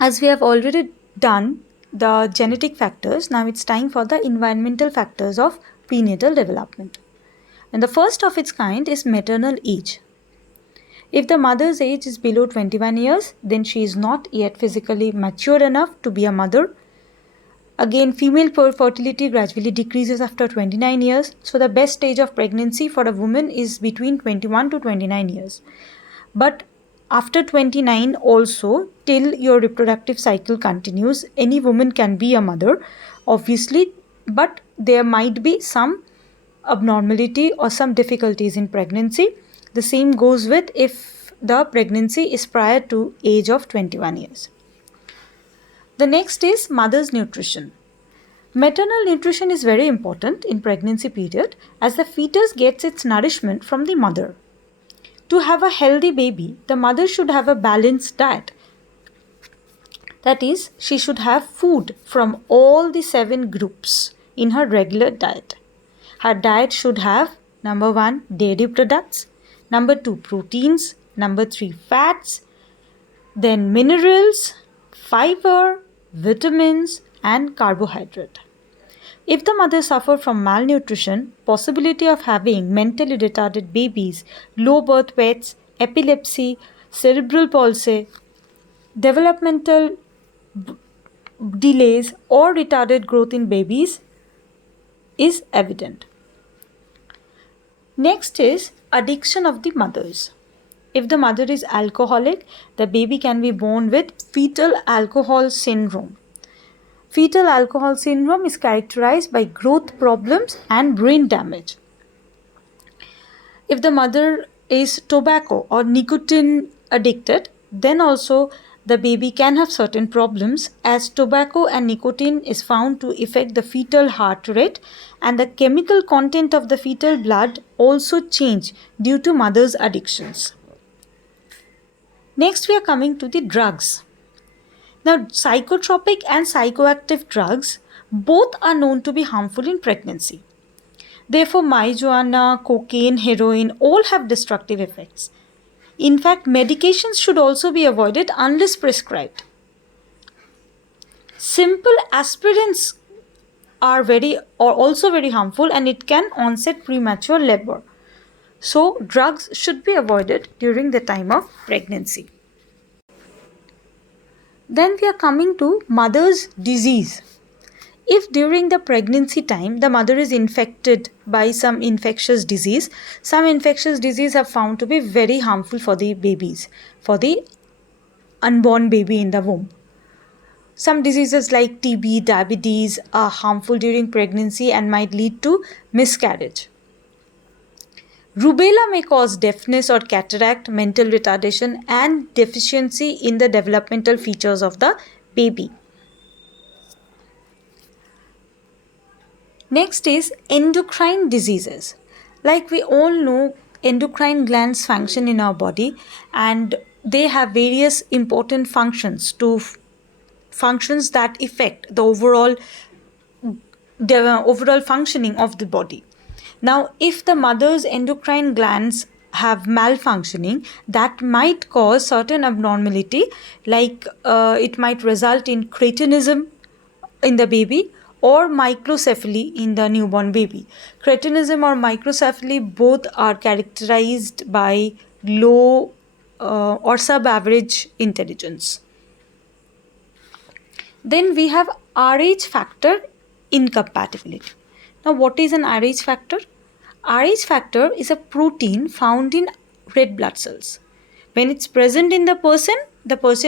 As we have already done the genetic factors, now it's time for the environmental factors of prenatal development. And the first of its kind is maternal age. If the mother's age is below 21 years, then she is not yet physically mature enough to be a mother. Again, female fertility gradually decreases after 29 years. So the best stage of pregnancy for a woman is between 21 to 29 years. But after 29 also, till your reproductive cycle continues, any woman can be a mother, obviously, but there might be some abnormality or some difficulties in pregnancy. The same goes with if the pregnancy is prior to age of 21 years. The next is mother's nutrition. Maternal nutrition is very important in pregnancy period as the fetus gets its nourishment from the mother. To have a healthy baby, the mother should have a balanced diet. That is, she should have food from all the 7 groups in her regular diet. Her diet should have number 1, dairy products, number 2, proteins, number 3, fats, then minerals, fiber, vitamins, and carbohydrate. If the mother suffers from malnutrition, possibility of having mentally retarded babies, low birth weights, epilepsy, cerebral palsy, developmental delays, or retarded growth in babies is evident. Next is addiction of the mothers. If the mother is alcoholic, the baby can be born with fetal alcohol syndrome. Fetal alcohol syndrome is characterized by growth problems and brain damage. If the mother is tobacco or nicotine addicted, then also the baby can have certain problems as tobacco and nicotine is found to affect the fetal heart rate and the chemical content of the fetal blood also change due to mother's addictions. Next we are coming to the drugs. Now psychotropic and psychoactive drugs both are known to be harmful in pregnancy. Therefore marijuana, cocaine, heroin all have destructive effects. In fact, medications should also be avoided unless prescribed. Simple aspirins are also very harmful and it can onset premature labor. So drugs should be avoided during the time of pregnancy. Then we are coming to mother's disease. If during the pregnancy time the mother is infected by some infectious disease are found to be very harmful for the babies, for the unborn baby in the womb. Some diseases like TB, diabetes are harmful during pregnancy and might lead to miscarriage. Rubella may cause deafness or cataract, mental retardation, and deficiency in the developmental features of the baby. Next is endocrine diseases. Like we all know, endocrine glands function in our body and they have various important functions that affect the overall functioning of the body. Now, if the mother's endocrine glands have malfunctioning, that might cause certain abnormality, like it might result in cretinism in the baby or microcephaly in the newborn baby. Cretinism or microcephaly both are characterized by low or sub-average intelligence. Then we have Rh factor incompatibility. Now, what is an Rh factor? Rh factor is a protein found in red blood cells. When it's present in the person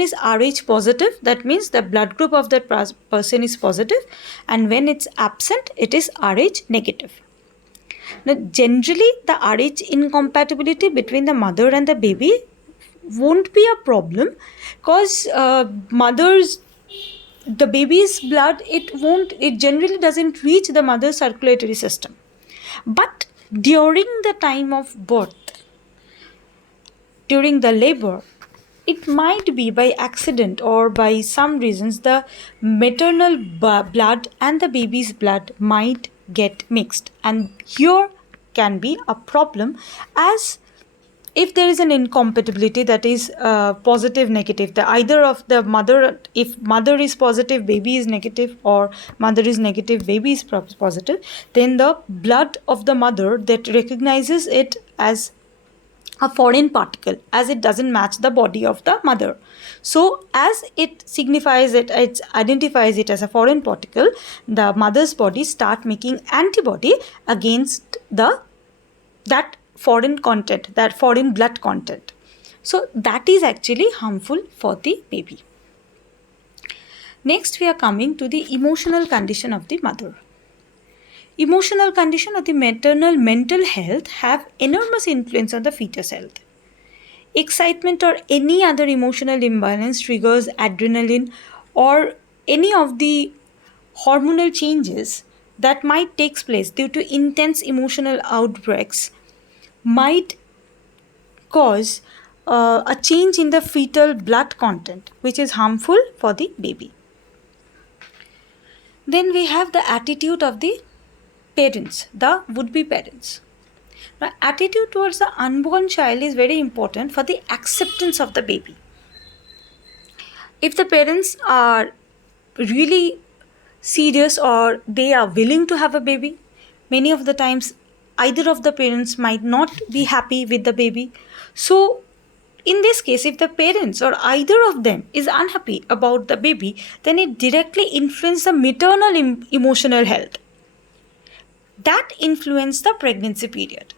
is Rh positive. That means the blood group of that person is positive. And when it's absent, it is Rh negative. Now, generally, the Rh incompatibility between the mother and the baby won't be a problem because the baby's blood, it generally doesn't reach the mother's circulatory system. But during the time of birth, during the labor, it might be by accident or by some reasons the maternal blood and the baby's blood might get mixed, and here can be a problem as if there is an incompatibility, that is positive negative, the either of the mother, if mother is positive baby is negative, or mother is negative baby is positive, then the blood of the mother that recognizes it as a foreign particle, as it doesn't match the body of the mother. So as it signifies it, it identifies it as a foreign particle, the mother's body start making antibody against that foreign content, that foreign blood content. So that is actually harmful for the baby. Next, we are coming to the emotional condition of the mother. Emotional condition of the maternal mental health have enormous influence on the fetus health. Excitement or any other emotional imbalance triggers adrenaline or any of the hormonal changes that might take place due to intense emotional outbreaks might cause a change in the fetal blood content, which is harmful for the baby. Then we have the attitude of the parents, the would-be parents. Now, attitude towards the unborn child is very important for the acceptance of the baby. If the parents are really serious or they are willing to have a baby, many of the times either of the parents might not be happy with the baby. So in this case, if the parents or either of them is unhappy about the baby, then it directly influences the maternal emotional health. That influences the pregnancy period.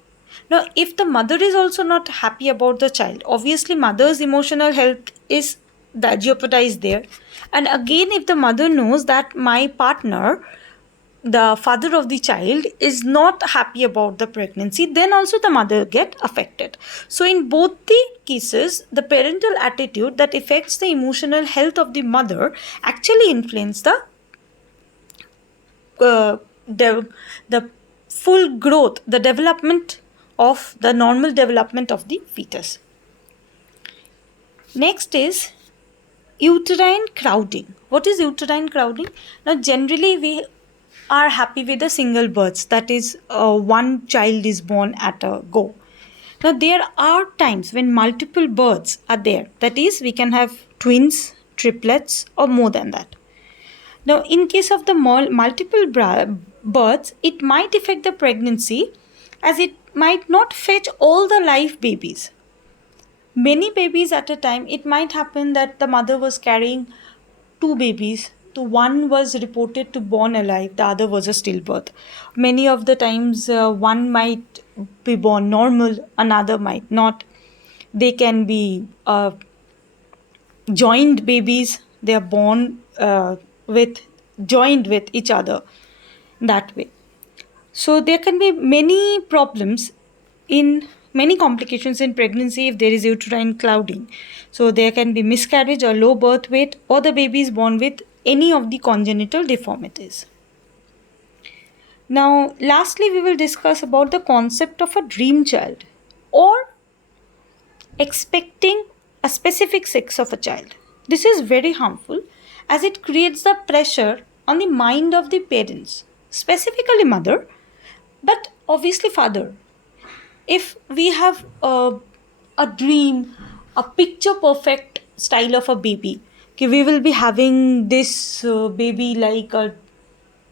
Now, if the mother is also not happy about the child, obviously mother's emotional health is jeopardized there. And again, if the mother knows that my partner, the father of the child, is not happy about the pregnancy, then also the mother get affected. So in both the cases, the parental attitude that affects the emotional health of the mother actually influence the full growth, the development of the normal development of the fetus. Next is uterine crowding. What is uterine crowding? Now, generally we are happy with the single births, that is one child is born at a go. Now, there are times when multiple births are there, that is we can have twins, triplets, or more than that. Now, in case of the multiple births, it might affect the pregnancy, as it might not fetch all the live babies. Many babies at a time. It might happen that the mother was carrying two babies. So one was reported to born alive, the other was a stillbirth. Many of the times one might be born normal, another might not. They can be joined babies. They are born joined with each other that way. So there can be many problems many complications in pregnancy if there is uterine clouding. So there can be miscarriage or low birth weight, or the baby is born with any of the congenital deformities. Now, lastly, we will discuss about the concept of a dream child or expecting a specific sex of a child. This is very harmful, as it creates the pressure on the mind of the parents, specifically mother, but obviously father. If we have a dream, a picture perfect style of a baby, okay, we will be having this baby like a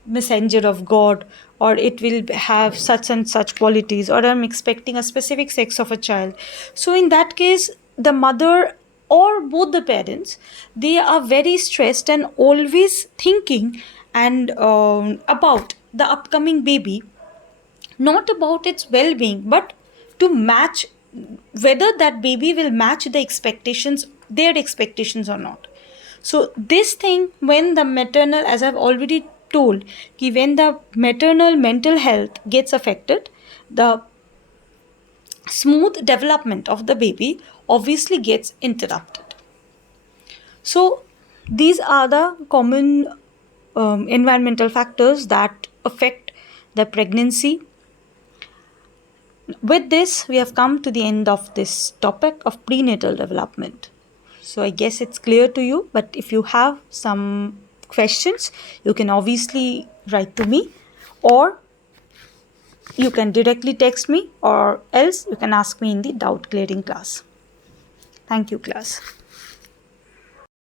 messenger of God, or it will have such and such qualities, or I'm expecting a specific sex of a child. So in that case, the mother or both the parents, they are very stressed and always thinking and about the upcoming baby, not about its well-being, but to match whether that baby will match their expectations or not. So this thing, when the maternal, as I've already told, when the maternal mental health gets affected, the smooth development of the baby obviously gets interrupted. So these are the common environmental factors that affect the pregnancy. With this, we have come to the end of this topic of prenatal development. So I guess it's clear to you, but if you have some questions, you can obviously write to me, or you can directly text me, or else you can ask me in the doubt clearing class. Thank you, class.